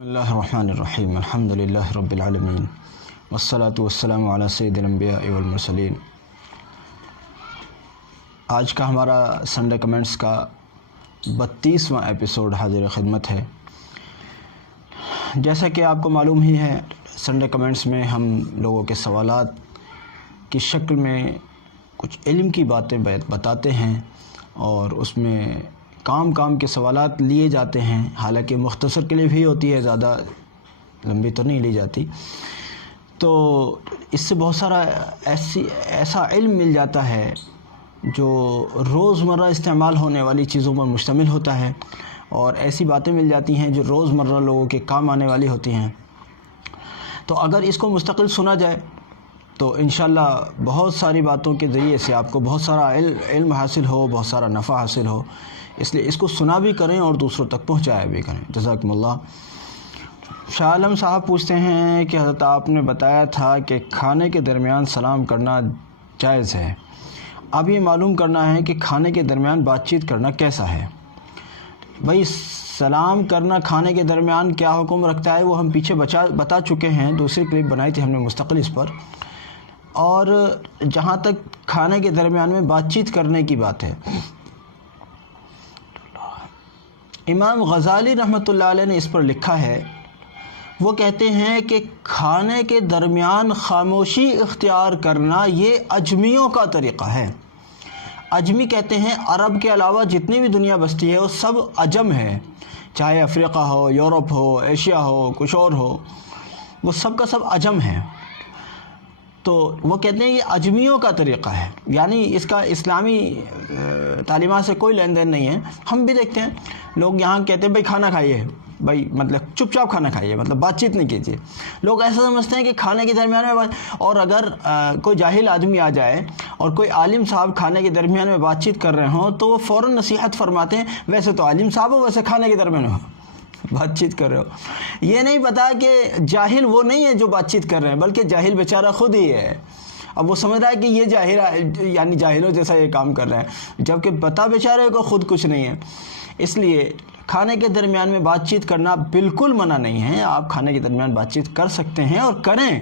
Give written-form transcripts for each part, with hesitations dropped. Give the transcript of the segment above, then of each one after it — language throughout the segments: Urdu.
بسم اللہ الرحمن الرحیم الحمد للہ رب العالمین والصلاة والسلام علی سید الانبیاء والمرسلین۔ آج کا ہمارا سنڈے کمنٹس کا 32واں ایپیسوڈ حاضر خدمت ہے۔ جیسا کہ آپ کو معلوم ہی ہے، سنڈے کمنٹس میں ہم لوگوں کے سوالات کی شکل میں کچھ علم کی باتیں بتاتے ہیں اور اس میں کام کے سوالات لیے جاتے ہیں، حالانکہ مختصر کے لیے بھی ہوتی ہے، زیادہ لمبی تو نہیں لی جاتی۔ تو اس سے بہت سارا ایسا علم مل جاتا ہے جو روزمرہ استعمال ہونے والی چیزوں پر مشتمل ہوتا ہے، اور ایسی باتیں مل جاتی ہیں جو روزمرہ لوگوں کے کام آنے والی ہوتی ہیں۔ تو اگر اس کو مستقل سنا جائے تو انشاءاللہ بہت ساری باتوں کے ذریعے سے آپ کو بہت سارا علم حاصل ہو، بہت سارا نفع حاصل ہو، اس لیے اس کو سنا بھی کریں اور دوسروں تک پہنچایا بھی کریں۔ جزاکم اللہ۔ شاہ عالم صاحب پوچھتے ہیں کہ حضرت آپ نے بتایا تھا کہ کھانے کے درمیان سلام کرنا جائز ہے، اب یہ معلوم کرنا ہے کہ کھانے کے درمیان بات چیت کرنا کیسا ہے۔ بھائی سلام کرنا کھانے کے درمیان کیا حکم رکھتا ہے وہ ہم پیچھے بتا چکے ہیں، دوسری کلپ بنائی تھی ہم نے مستقل اس پر۔ اور جہاں تک کھانے کے درمیان میں بات چیت کرنے کی بات ہے، امام غزالی رحمۃ اللہ علیہ نے اس پر لکھا ہے، وہ کہتے ہیں کہ کھانے کے درمیان خاموشی اختیار کرنا یہ اجمیوں کا طریقہ ہے۔ اجمی کہتے ہیں عرب کے علاوہ جتنی بھی دنیا بستی ہے وہ سب عجم ہے، چاہے افریقہ ہو، یورپ ہو، ایشیا ہو، کچھ اور ہو، وہ سب کا سب عجم ہے۔ تو وہ کہتے ہیں یہ اجمیوں کا طریقہ ہے، یعنی اس کا اسلامی تعلیمات سے کوئی لین دین نہیں ہے۔ ہم بھی دیکھتے ہیں لوگ یہاں کہتے ہیں بھائی کھانا کھائیے، بھائی مطلب چپ چاپ کھانا کھائیے، مطلب بات چیت نہیں کیجیے۔ لوگ ایسا سمجھتے ہیں کہ کھانے کے درمیان میں اور اگر کوئی جاہل آدمی آ جائے اور کوئی عالم صاحب کھانے کے درمیان میں بات چیت کر رہے ہوں تو وہ فوراً نصیحت فرماتے ہیں، ویسے تو عالم صاحب ہو، ویسے کھانے کے درمیان ہو بات چیت کر رہے ہو۔ یہ نہیں پتا کہ جاہل وہ نہیں ہے جو بات چیت کر رہے ہیں، بلکہ جاہل بیچارہ خود ہی ہے۔ اب وہ سمجھ رہا ہے کہ یہ جاہل یعنی جاہلوں جیسا یہ کام کر رہے ہیں، جبکہ پتہ بیچارے کو خود کچھ نہیں ہے۔ اس لیے کھانے کے درمیان میں بات چیت کرنا بالکل منع نہیں ہے، آپ کھانے کے درمیان بات چیت کر سکتے ہیں اور کریں،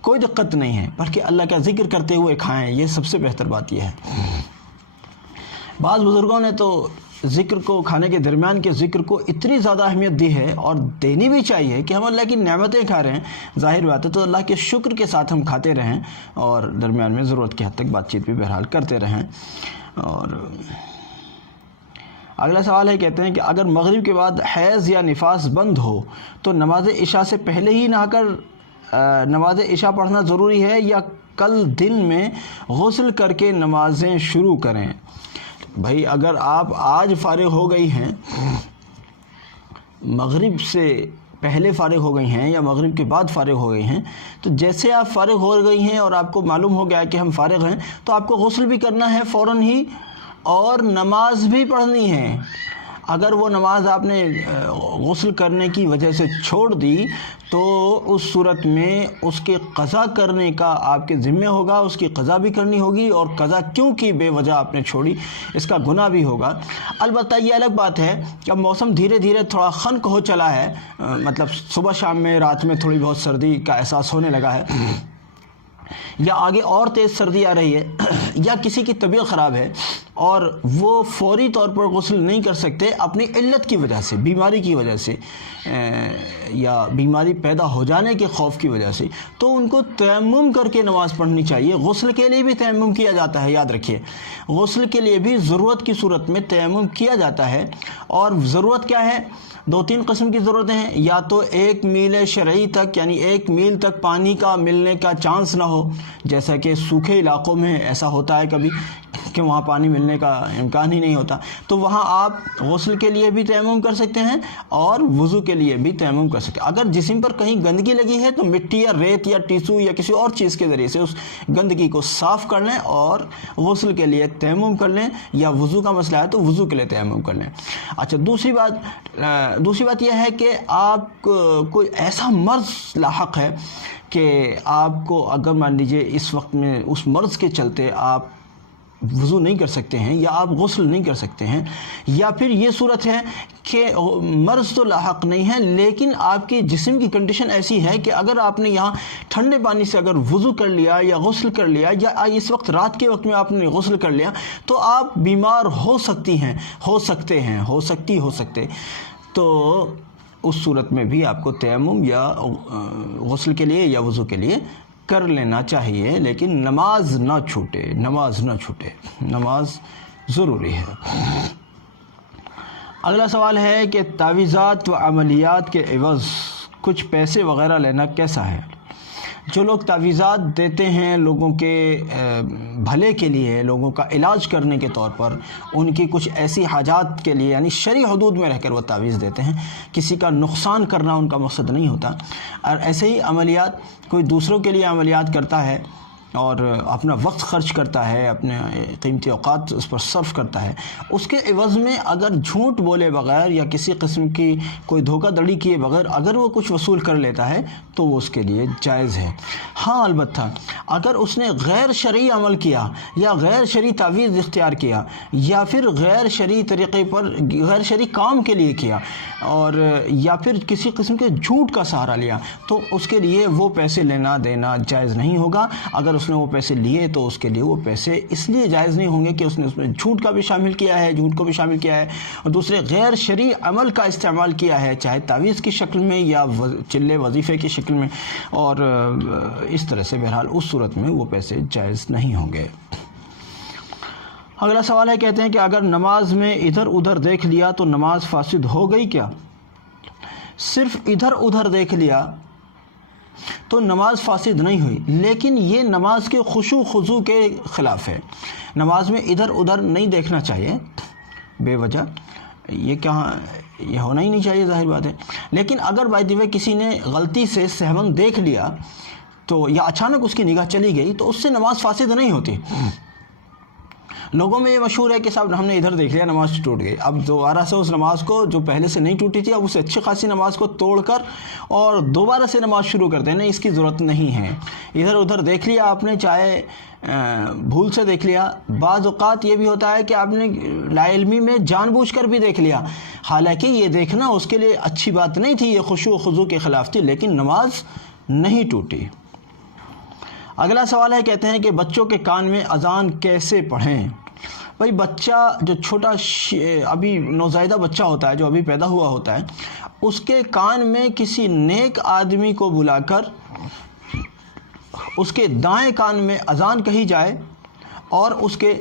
کوئی دقت نہیں ہے، بلکہ اللہ کا ذکر کرتے ہوئے کھائیں، یہ سب سے بہتر بات یہ ہے۔ بعض بزرگوں نے تو ذکر کو، کھانے کے درمیان کے ذکر کو اتنی زیادہ اہمیت دی ہے، اور دینی بھی چاہیے کہ ہم اللہ کی نعمتیں کھا رہے ہیں، ظاہر بات ہے تو اللہ کے شکر کے ساتھ ہم کھاتے رہیں اور درمیان میں ضرورت کی حد تک بات چیت بھی بہرحال کرتے رہیں۔ اور اگلا سوال ہے، کہتے ہیں کہ اگر مغرب کے بعد حیض یا نفاس بند ہو تو نماز عشاء سے پہلے ہی نہا کر نماز عشاء پڑھنا ضروری ہے یا کل دن میں غسل کر کے نمازیں شروع کریں؟ بھائی اگر آپ آج فارغ ہو گئی ہیں، مغرب سے پہلے فارغ ہو گئی ہیں یا مغرب کے بعد فارغ ہو گئی ہیں، تو جیسے آپ فارغ ہو گئی ہیں اور آپ کو معلوم ہو گیا کہ ہم فارغ ہیں، تو آپ کو غسل بھی کرنا ہے فوراً ہی، اور نماز بھی پڑھنی ہے۔ اگر وہ نماز آپ نے غسل کرنے کی وجہ سے چھوڑ دی تو اس صورت میں اس کے قضا کرنے کا آپ کے ذمہ ہوگا، اس کی قضا بھی کرنی ہوگی، اور قضا کیوں کی بے وجہ آپ نے چھوڑی اس کا گناہ بھی ہوگا۔ البتہ یہ الگ بات ہے کہ اب موسم دھیرے دھیرے تھوڑا خنک ہو چلا ہے، مطلب صبح شام میں، رات میں تھوڑی بہت سردی کا احساس ہونے لگا ہے، یا آگے اور تیز سردی آ رہی ہے، یا کسی کی طبیعت خراب ہے اور وہ فوری طور پر غسل نہیں کر سکتے اپنی علت کی وجہ سے، بیماری کی وجہ سے، یا بیماری پیدا ہو جانے کے خوف کی وجہ سے، تو ان کو تیمم کر کے نماز پڑھنی چاہیے۔ غسل کے لیے بھی تیمم کیا جاتا ہے، یاد رکھیے، غسل کے لیے بھی ضرورت کی صورت میں تیمم کیا جاتا ہے۔ اور ضرورت کیا ہے؟ دو تین قسم کی ضرورتیں ہیں، یا تو 1 میل شرعی تک، یعنی 1 میل تک پانی کا ملنے کا چانس نہ ہو، جیسا کہ سوکھے علاقوں میں ایسا ہوتا ہے کبھی کہ وہاں پانی ملنے کا امکان ہی نہیں ہوتا، تو وہاں آپ غسل کے لیے بھی تیمم کر سکتے ہیں اور وضو کے لیے بھی تیمم کر سکتے ہیں۔ اگر جسم پر کہیں گندگی لگی ہے تو مٹی یا ریت یا ٹیسو یا کسی اور چیز کے ذریعے سے اس گندگی کو صاف کر لیں اور غسل کے لیے تیمم کر لیں، یا وضو کا مسئلہ ہے تو وضو کے لیے تیمم کر لیں۔ اچھا، دوسری بات یہ ہے کہ آپ کوئی ایسا مرض لاحق ہے کہ آپ کو، اگر مان لیجئے اس وقت میں اس مرض کے چلتے آپ وضو نہیں کر سکتے ہیں یا آپ غسل نہیں کر سکتے ہیں، یا پھر یہ صورت ہے کہ مرض تو لاحق نہیں ہے لیکن آپ کے جسم کی کنڈیشن ایسی ہے کہ اگر آپ نے یہاں ٹھنڈے پانی سے اگر وضو کر لیا یا غسل کر لیا یا اس وقت رات کے وقت میں آپ نے غسل کر لیا تو آپ بیمار ہو سکتے، تو اس صورت میں بھی آپ کو تیمم یا غسل کے لیے یا وضو کے لیے کر لینا چاہیے، لیکن نماز نہ چھوٹے، نماز ضروری ہے۔ اگلا سوال ہے کہ تعویذات و عملیات کے عوض کچھ پیسے وغیرہ لینا کیسا ہے؟ جو لوگ تعویذات دیتے ہیں لوگوں کے بھلے کے لیے، لوگوں کا علاج کرنے کے طور پر، ان کی کچھ ایسی حاجات کے لیے، یعنی شرعی حدود میں رہ کر وہ تعویذ دیتے ہیں، کسی کا نقصان کرنا ان کا مقصد نہیں ہوتا، اور ایسے ہی عملیات، کوئی دوسروں کے لیے عملیات کرتا ہے اور اپنا وقت خرچ کرتا ہے، اپنے قیمتی اوقات اس پر صرف کرتا ہے، اس کے عوض میں اگر جھوٹ بولے بغیر یا کسی قسم کی کوئی دھوکہ دڑی کیے بغیر اگر وہ کچھ وصول کر لیتا ہے تو وہ اس کے لیے جائز ہے۔ ہاں البتہ اگر اس نے غیر شرعی عمل کیا یا غیر شرعی تعویذ اختیار کیا یا پھر غیر شرعی طریقے پر غیر شرعی کام کے لیے کیا اور یا پھر کسی قسم کے جھوٹ کا سہارا لیا تو اس کے لیے وہ پیسے لینا دینا جائز نہیں ہوگا۔ اگر اس نے وہ پیسے لیے تو اس کے لیے وہ پیسے اس لیے جائز نہیں ہوں گے کہ اس نے جھوٹ کا بھی شامل کیا ہے، جھوٹ کو بھی شامل کیا ہے اور دوسرے غیر شرعی عمل کا استعمال کیا ہے، چاہے تعویذ کی شکل میں یا چلے وظیفے کی شکل میں، اور اس طرح سے بہرحال اس صورت میں وہ پیسے جائز نہیں ہوں گے۔ اگلا سوال ہے، کہتے ہیں کہ اگر نماز میں ادھر ادھر دیکھ لیا تو نماز فاسد ہو گئی کیا؟ صرف ادھر ادھر دیکھ لیا تو نماز فاسد نہیں ہوئی، لیکن یہ نماز کے خشوع خضوع کے خلاف ہے۔ نماز میں ادھر ادھر نہیں دیکھنا چاہیے بے وجہ، یہ ہونا ہی نہیں چاہیے، ظاہر بات ہے۔ لیکن اگر بائی دی وے کسی نے غلطی سے سہواً دیکھ لیا تو یا اچانک اس کی نگاہ چلی گئی تو اس سے نماز فاسد نہیں ہوتی۔ لوگوں میں یہ مشہور ہے کہ صاحب ہم نے ادھر دیکھ لیا نماز ٹوٹ گئی، اب دوبارہ سے اس نماز کو جو پہلے سے نہیں ٹوٹی تھی اب اسے اچھی خاصی نماز کو توڑ کر اور دوبارہ سے نماز شروع کرتے ہیں، نہیں، اس کی ضرورت نہیں ہے۔ ادھر ادھر دیکھ لیا آپ نے، چاہے بھول سے دیکھ لیا، بعض اوقات یہ بھی ہوتا ہے کہ آپ نے لا علمی میں جان بوجھ کر بھی دیکھ لیا، حالانکہ یہ دیکھنا اس کے لیے اچھی بات نہیں تھی، یہ خشوع و خضوع کے خلاف تھی، لیکن نماز نہیں ٹوٹی۔ اگلا سوال ہے، کہتے ہیں کہ بچوں کے کان میں اذان کیسے پڑھیں؟ بھائی بچہ جو چھوٹا ابھی نوزائیدہ بچہ ہوتا ہے، جو ابھی پیدا ہوا ہوتا ہے، اس کے کان میں کسی نیک آدمی کو بلا کر اس کے دائیں کان میں اذان کہی جائے اور اس کے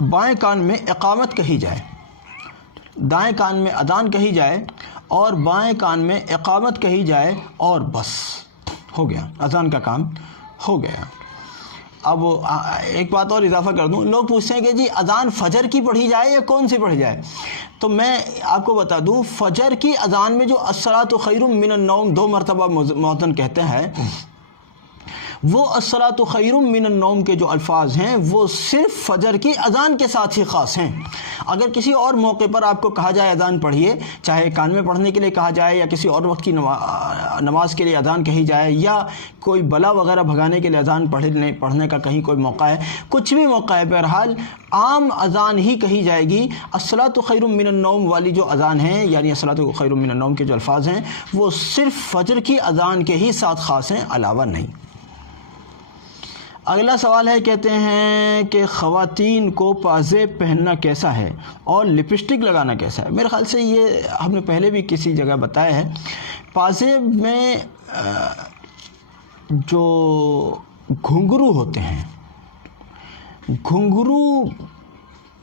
بائیں کان میں اقامت کہی جائے، دائیں کان میں اذان کہی جائے اور بائیں کان میں اقامت کہی جائے اور بس ہو گیا، اذان کا کام ہو گیا۔ اب ایک بات اور اضافہ کر دوں، لوگ پوچھتے ہیں کہ جی اذان فجر کی پڑھی جائے یا کون سی پڑھی جائے؟ تو میں آپ کو بتا دوں، فجر کی اذان میں جو الصلاۃ خیر من النوم 2 مرتبہ مؤذن کہتے ہیں، وہ الصلاۃ خیر من النوم کے جو الفاظ ہیں وہ صرف فجر کی اذان کے ساتھ ہی خاص ہیں۔ اگر کسی اور موقع پر آپ کو کہا جائے اذان پڑھیے، چاہے کان میں پڑھنے کے لیے کہا جائے یا کسی اور وقت کی نماز کے لیے اذان کہی جائے یا کوئی بلا وغیرہ بھگانے کے لیے اذان پڑھنے کا کہیں کوئی موقع ہے، کچھ بھی موقع ہے، بہرحال عام اذان ہی کہی جائے گی۔ الصلاۃ خیر من النوم والی جو اذان ہے، یعنی الصلاۃ خیر من النوم کے جو الفاظ ہیں وہ صرف فجر کی اذان کے ہی ساتھ خاص ہیں، علاوہ نہیں۔ اگلا سوال ہے، کہتے ہیں کہ خواتین کو پازیب پہننا کیسا ہے اور لپسٹک لگانا کیسا ہے؟ میرے خیال سے یہ ہم نے پہلے بھی کسی جگہ بتایا ہے۔ پازیب میں جو گھنگرو ہوتے ہیں، گھنگرو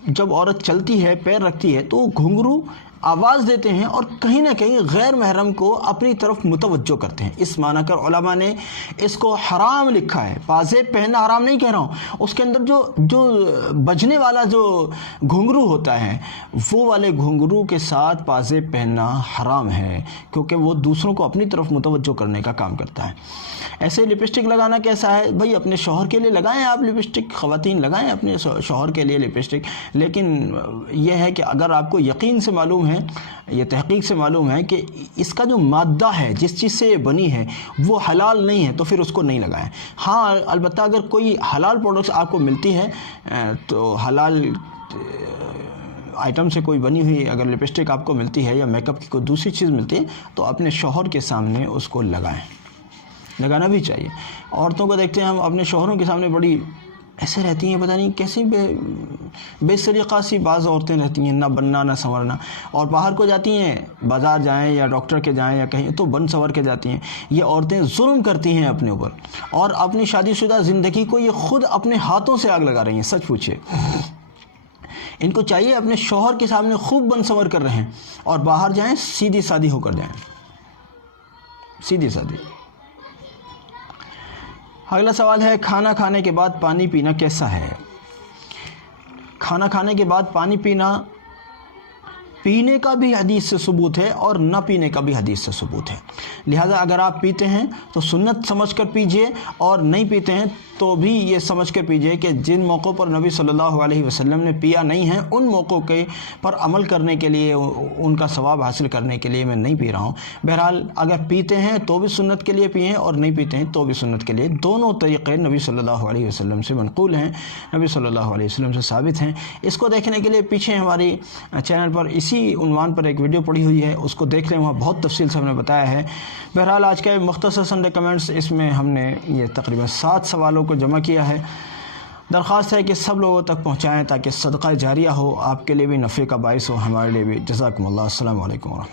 جب عورت چلتی ہے، پیر رکھتی ہے تو گھنگرو آواز دیتے ہیں اور کہیں نہ کہیں غیر محرم کو اپنی طرف متوجہ کرتے ہیں۔ اس معنی کر علماء نے اس کو حرام لکھا ہے۔ پازیب پہننا حرام نہیں کہہ رہا ہوں، اس کے اندر جو بجنے والا جو گھنگرو ہوتا ہے وہ والے گھنگرو کے ساتھ پازیب پہننا حرام ہے، کیونکہ وہ دوسروں کو اپنی طرف متوجہ کرنے کا کام کرتا ہے۔ ایسے لپسٹک لگانا کیسا ہے؟ بھائی اپنے شوہر کے لیے لگائیں آپ لپسٹک، خواتین لگائیں اپنے شوہر کے لیے لپسٹک، لیکن یہ ہے کہ اگر آپ کو یقین سے معلوم ہے، یہ تحقیق سے معلوم ہے کہ اس کا جو مادہ ہے، جس چیز سے یہ بنی ہے وہ حلال نہیں ہے تو پھر اس کو نہیں لگائیں۔ ہاں البتہ اگر کوئی حلال پروڈکٹس آپ کو ملتی ہے تو حلال آئٹم سے کوئی بنی ہوئی اگر لپسٹک آپ کو ملتی ہے یا میک اپ کی کوئی دوسری چیز ملتی ہے تو اپنے شوہر کے سامنے اس کو لگائیں، لگانا بھی چاہیے۔ عورتوں کو دیکھتے ہیں ہم اپنے شوہروں کے سامنے بڑی ایسے رہتی ہیں، پتہ نہیں کیسی بے سلیقہ سی بعض عورتیں رہتی ہیں، نہ بننا نہ سنورنا، اور باہر کو جاتی ہیں، بازار جائیں یا ڈاکٹر کے جائیں یا کہیں تو بن سنور کے جاتی ہیں۔ یہ عورتیں ظلم کرتی ہیں اپنے اوپر، اور اپنی شادی شدہ زندگی کو یہ خود اپنے ہاتھوں سے آگ لگا رہی ہیں۔ سچ پوچھے، ان کو چاہیے اپنے شوہر کے سامنے خوب بن سنور کر رہیں اور باہر جائیں سیدھی سادھی ہو کر جائیں، سیدھی سادھی۔ اگلا سوال ہے، کھانا کھانے کے بعد پانی پینا کیسا ہے؟ کھانا کھانے کے بعد پانی پینے کا بھی حدیث سے ثبوت ہے اور نہ پینے کا بھی حدیث سے ثبوت ہے، لہذا اگر آپ پیتے ہیں تو سنت سمجھ کر پیجئے، اور نہیں پیتے ہیں تو بھی یہ سمجھ کر پیجئے کہ جن موقعوں پر نبی صلی اللہ علیہ وسلم نے پیا نہیں ہے ان موقعوں کے پر عمل کرنے کے لیے، ان کا ثواب حاصل کرنے کے لیے میں نہیں پی رہا ہوں۔ بہرحال اگر پیتے ہیں تو بھی سنت کے لیے پئیں اور نہیں پیتے ہیں تو بھی سنت کے لیے، دونوں طریقے نبی صلی اللہ علیہ وسلم سے منقول ہیں، نبی صلی اللہ علیہ وسلم سے ثابت ہیں۔ اس کو دیکھنے کے لیے پیچھے ہماری چینل پر اسی عنوان پر ایک ویڈیو پڑی ہوئی ہے، اس کو دیکھ لیں، وہاں بہت تفصیل سے ہم نے بتایا ہے۔ بہرحال آج کا مختصر سنڈے کمنٹس، اس میں ہم نے یہ تقریباً 7 سوالوں کو جمع کیا ہے۔ درخواست ہے کہ سب لوگوں تک پہنچائیں تاکہ صدقہ جاریہ ہو، آپ کے لیے بھی نفع کا باعث ہو، ہمارے لیے بھی۔ جزاکم اللہ، السلام علیکم ورحمۃ اللہ۔